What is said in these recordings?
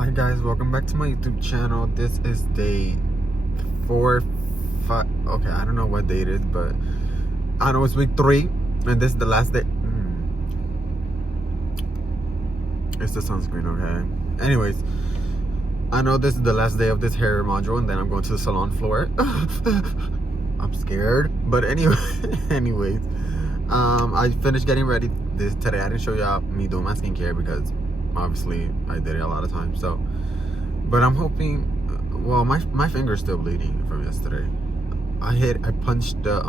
Hi guys, welcome back to my YouTube channel. This is day 4, 5. Okay, I don't know what day it is, but I know it's week 3, and this is the last day. It's the sunscreen, okay? Anyways, I know this is the last day of this hair module, and then I'm going to the salon floor. I'm scared, but anyways, I finished getting ready today. I didn't show y'all me doing my skincare because obviously I did it a lot of times. So, but I'm hoping. Well, my finger's still bleeding from yesterday. I punched the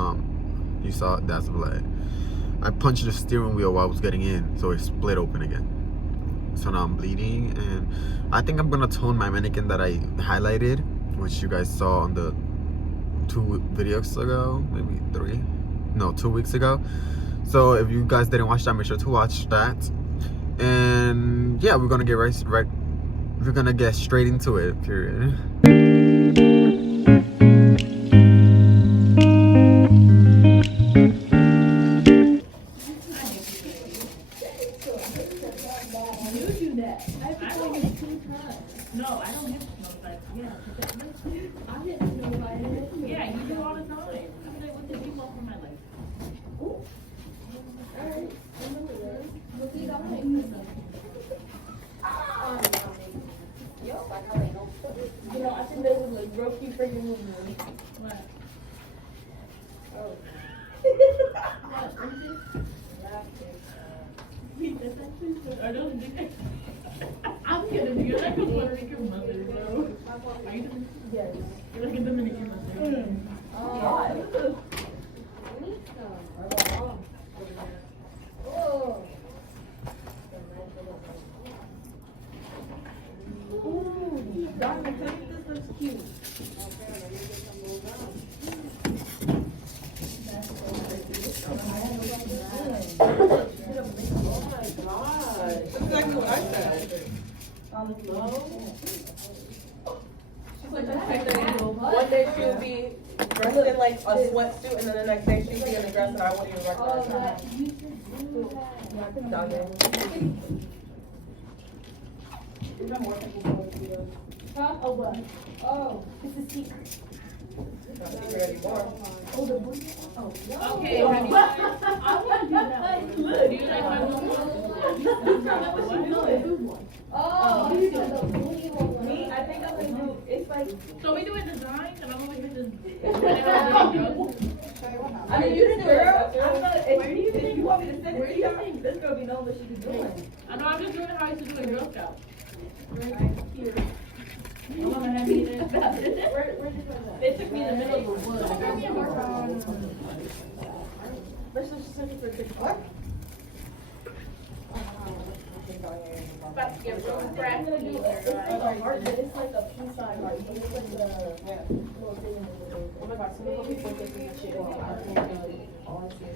You saw that's blood. I punched the steering wheel while I was getting in, so it split open again. So now I'm bleeding, and I think I'm gonna tone my mannequin that I highlighted, which you guys saw on the 2 videos ago, maybe 3, no, 2 weeks ago. So if you guys didn't watch that, make sure to watch that. And yeah, we're gonna get we're gonna get straight into it, period. I think they would like real cute freaking movement. What? Oh. Are those big? I'm kidding. You're like a Puerto Rican mother, bro. Are you Dominican? Yes. You're like a Dominican mother. Oh. Oh. Ooh, Dr. This looks cute. Oh my god. That's exactly what I said. On the flow. She's like one day she'll be dressed in like a sweatsuit, and then the next day she'll be in a dress and I won't even recognize her. Yeah, I think dog. Huh? Oh, what? Oh, it's a secret. It's not secret anymore. Oh, the one? Oh, no. Okay, I want to do that one. Look, do you like my one? Oh, me? I think I'm going to do, it's like. So we do a design, and I'm going to just. I mean, you the girl. Where do you think you want me to send it? Where do you think this girl be knowing what she be doing? I know, I'm just doing how I used to do in Girl Scouts. Right here. They took me in the middle of the woods. Let's just send it for a TikTok. About to get real crack. It's like a heart, but it's like a pea-sized heart. It's like the little thing. Oh my god, so many people get this shit.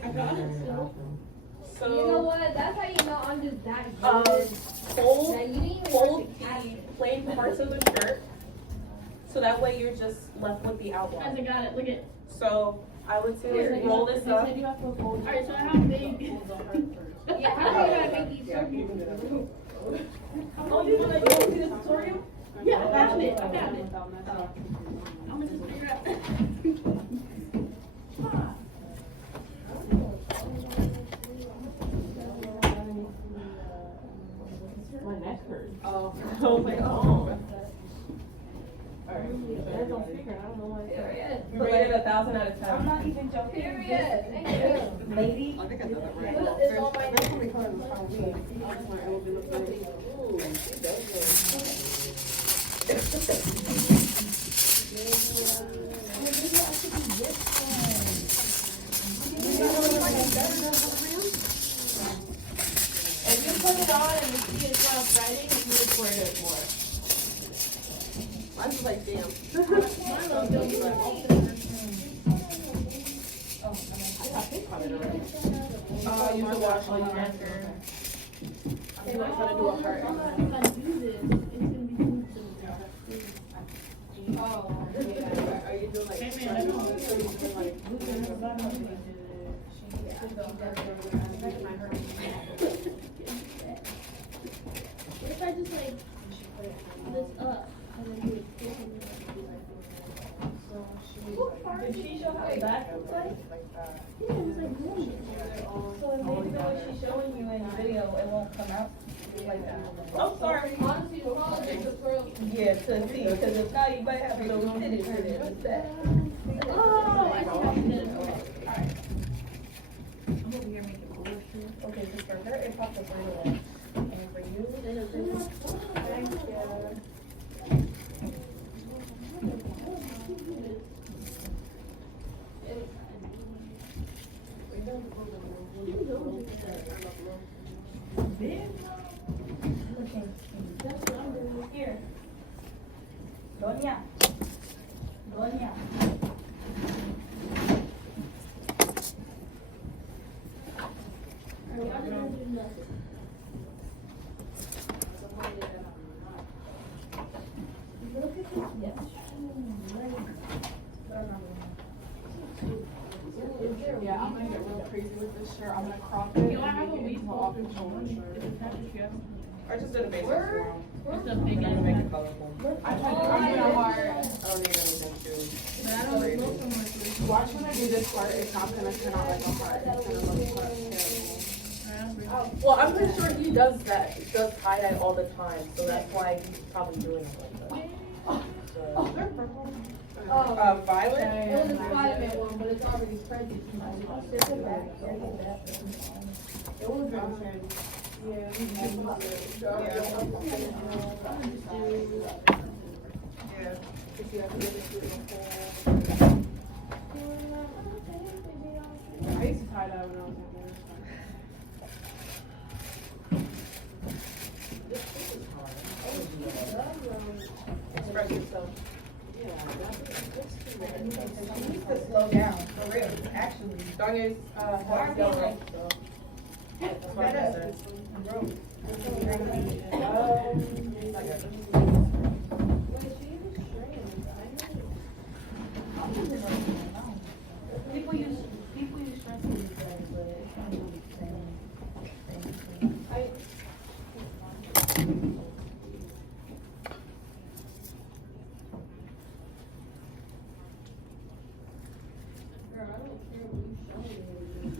I got it. So, you know what? That's how you know I'm just that good. Fold the plain parts of the shirt, so that way you're just left with the outline. I got it. Look at. So I would say roll this up. Alright, so how big? Yeah, how big do I make these circles? Oh, you want to see the tutorial? Yeah, I found it. I'm gonna just figure out. My neck hurts. Oh my god. Alright. There's no speaker. I don't know why. We rated 1,000 out of 10. I'm not even joking. Period. Thank you. Lady. I think I did that right. It's on my neck. Ooh, she does If you put it on and you see it's not writing, you need to wear it more. I was like, damn. I got pink on it already. Oh, you have to wash all your after. I'm not trying to do a heart. If I do this, it's going to be too soon. Oh, are you doing like... Hey, man, I don't What if I just like... Did she show how the back looks like? Yeah, it was like boom. So maybe the way she's showing you in the video, it won't come out like that. I'm sorry. Honestly, the problem is the pearls. Yeah, to see, because if not, you might have to go titties with it. What's that? Oh, I see how you did it. Alright. I'm over here making bullshit. Okay, so for her, it popped up right away. And for you, thank you. Here. Doña. Doña. Yeah, I'm gonna get real crazy with this shirt. I'm gonna crop it. Yo, I have a week off off the shoulder shirt. I just did a basic form. What's the big I'm gonna make it colorful. I tried to do a heart. I don't need anything too. But I don't know so much. Watch when I do this part, it's not gonna turn out like a heart. It's gonna look terrible. Well, I'm pretty sure he does that. He does tie-dye all the time, so that's why he's probably doing it like that. Violet? It was a Spider-Man one, but it's already printed. It was really trendy. I used to tie that when I was younger. Express yourself. She needs to slow down, for real. Actually, Donya's has yellow, so. That's what I said. People use stress in these days, but it's not really the same. Girl, I don't care what you show me.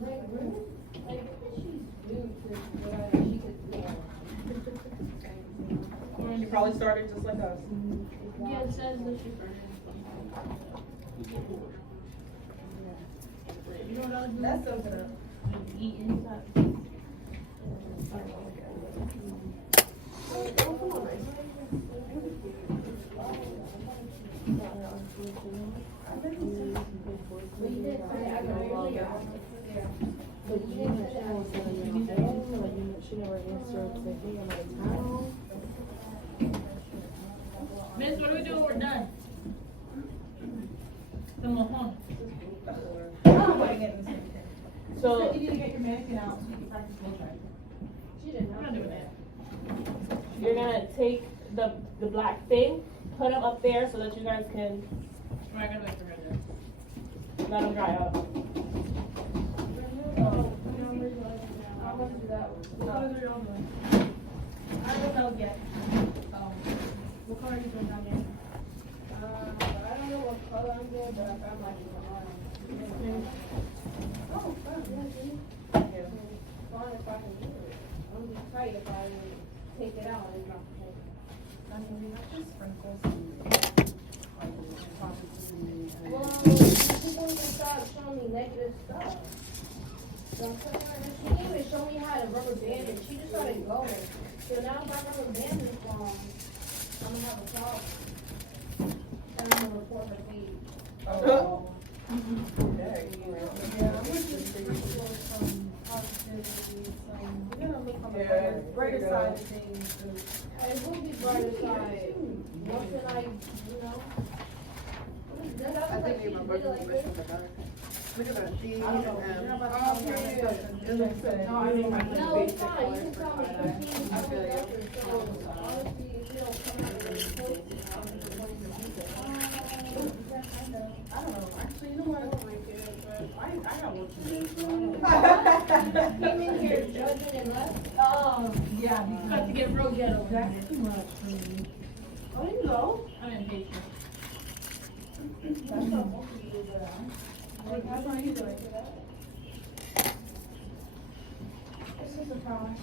Like, really? Like, what did she do to what she could do? She probably started just like us. Yeah, it says that she You know what I was doing? That's something else. Eating stuff. But you did say I know you're here. But you didn't say I was She never answered, said, hey, I'm out of town. Miss, what do we do when we're done? The mojón. So, You need to get your mannequin out so you can practice blow dry. She didn't know. I'm not doing that. you're gonna take the black thing, put them up there so that you guys can Or I gotta wait for her to. let them dry out. I'm gonna do that one. What color are y'all doing? I don't know yet. What color are you doing down there? I don't know what color I'm doing, but I found my design. Oh, fun, yeah, see? Fun if I can do it. I'm just tight if I take it out, it's not okay. I mean, not just sprinkles Well, people need to stop showing me negative stuff. So I'm saying, and she didn't even show me how to rubber band it, she just started going. So now if I rubber band this wrong, I'm gonna have a problem. And I'm gonna report her page. Oh. Yeah, I'm gonna just for some positivity, we're gonna look on the brighter side of things. It will be brighter side, once in I, you know. I think my brother was missing the dark. Look at that. D, I don't know. M. You're not about to Oh, tell me okay. I'm It looks good. No, I mean, no, it's fine, you can tell me Christine, I feel you. so honestly, if you don't come out with a report, I'll be the one to beat it. I don't know. Actually, you know what? I don't like it, but I I got work to do. Came in here judging and left. Oh, yeah, You have to get real ghetto. that's too much for me. Oh, you know. I'm impatient. That's not most of you do that. That's why you do it. This is a promise.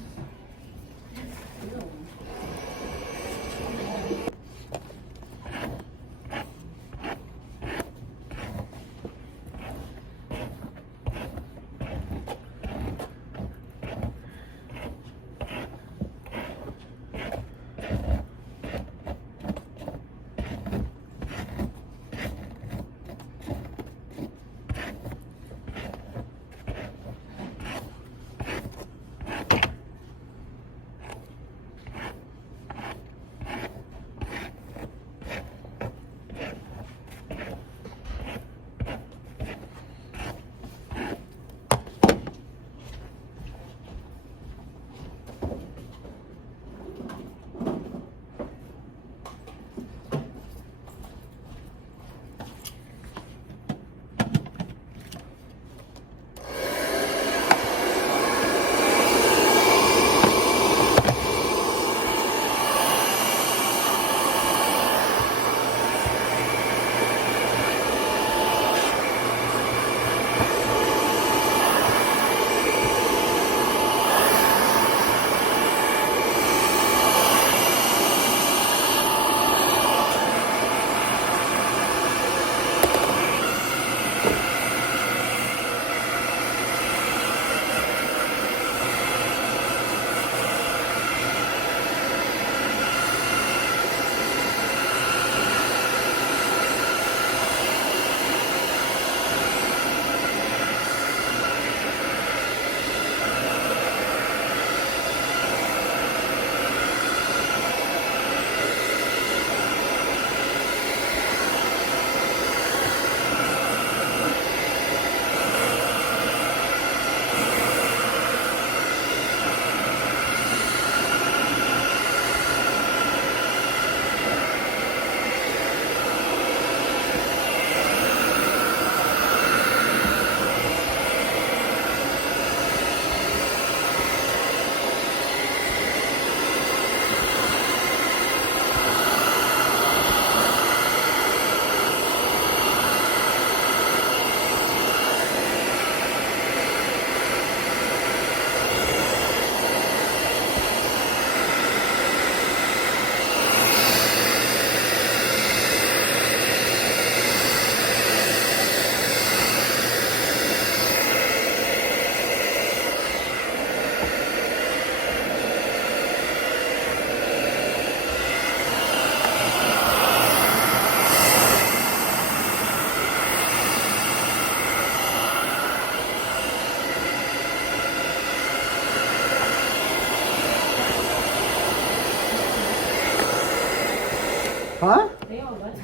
Huh? They all left.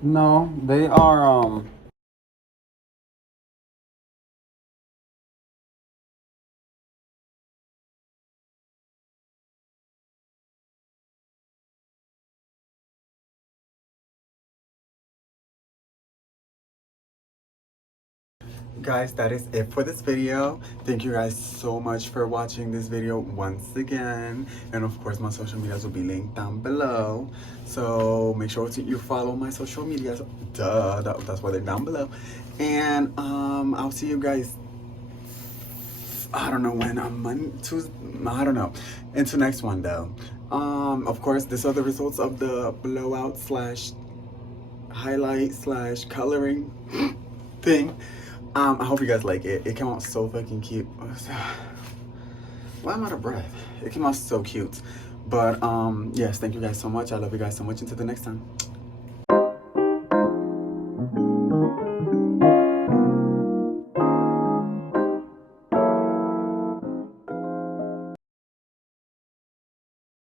No, they are guys, that is it for this video. Thank you guys so much for watching this video once again, and of course my social medias will be linked down below, so make sure you follow my social medias. That's why they're down below. And I'll see you guys, I don't know when, on Monday, Tuesday, I don't know, until next one though. Of course, these are the results of the blowout slash highlight slash coloring thing. I hope you guys like it. It came out so fucking cute. Why am I out of breath? It came out so cute. But yes, thank you guys so much. I love you guys so much. Until the next time.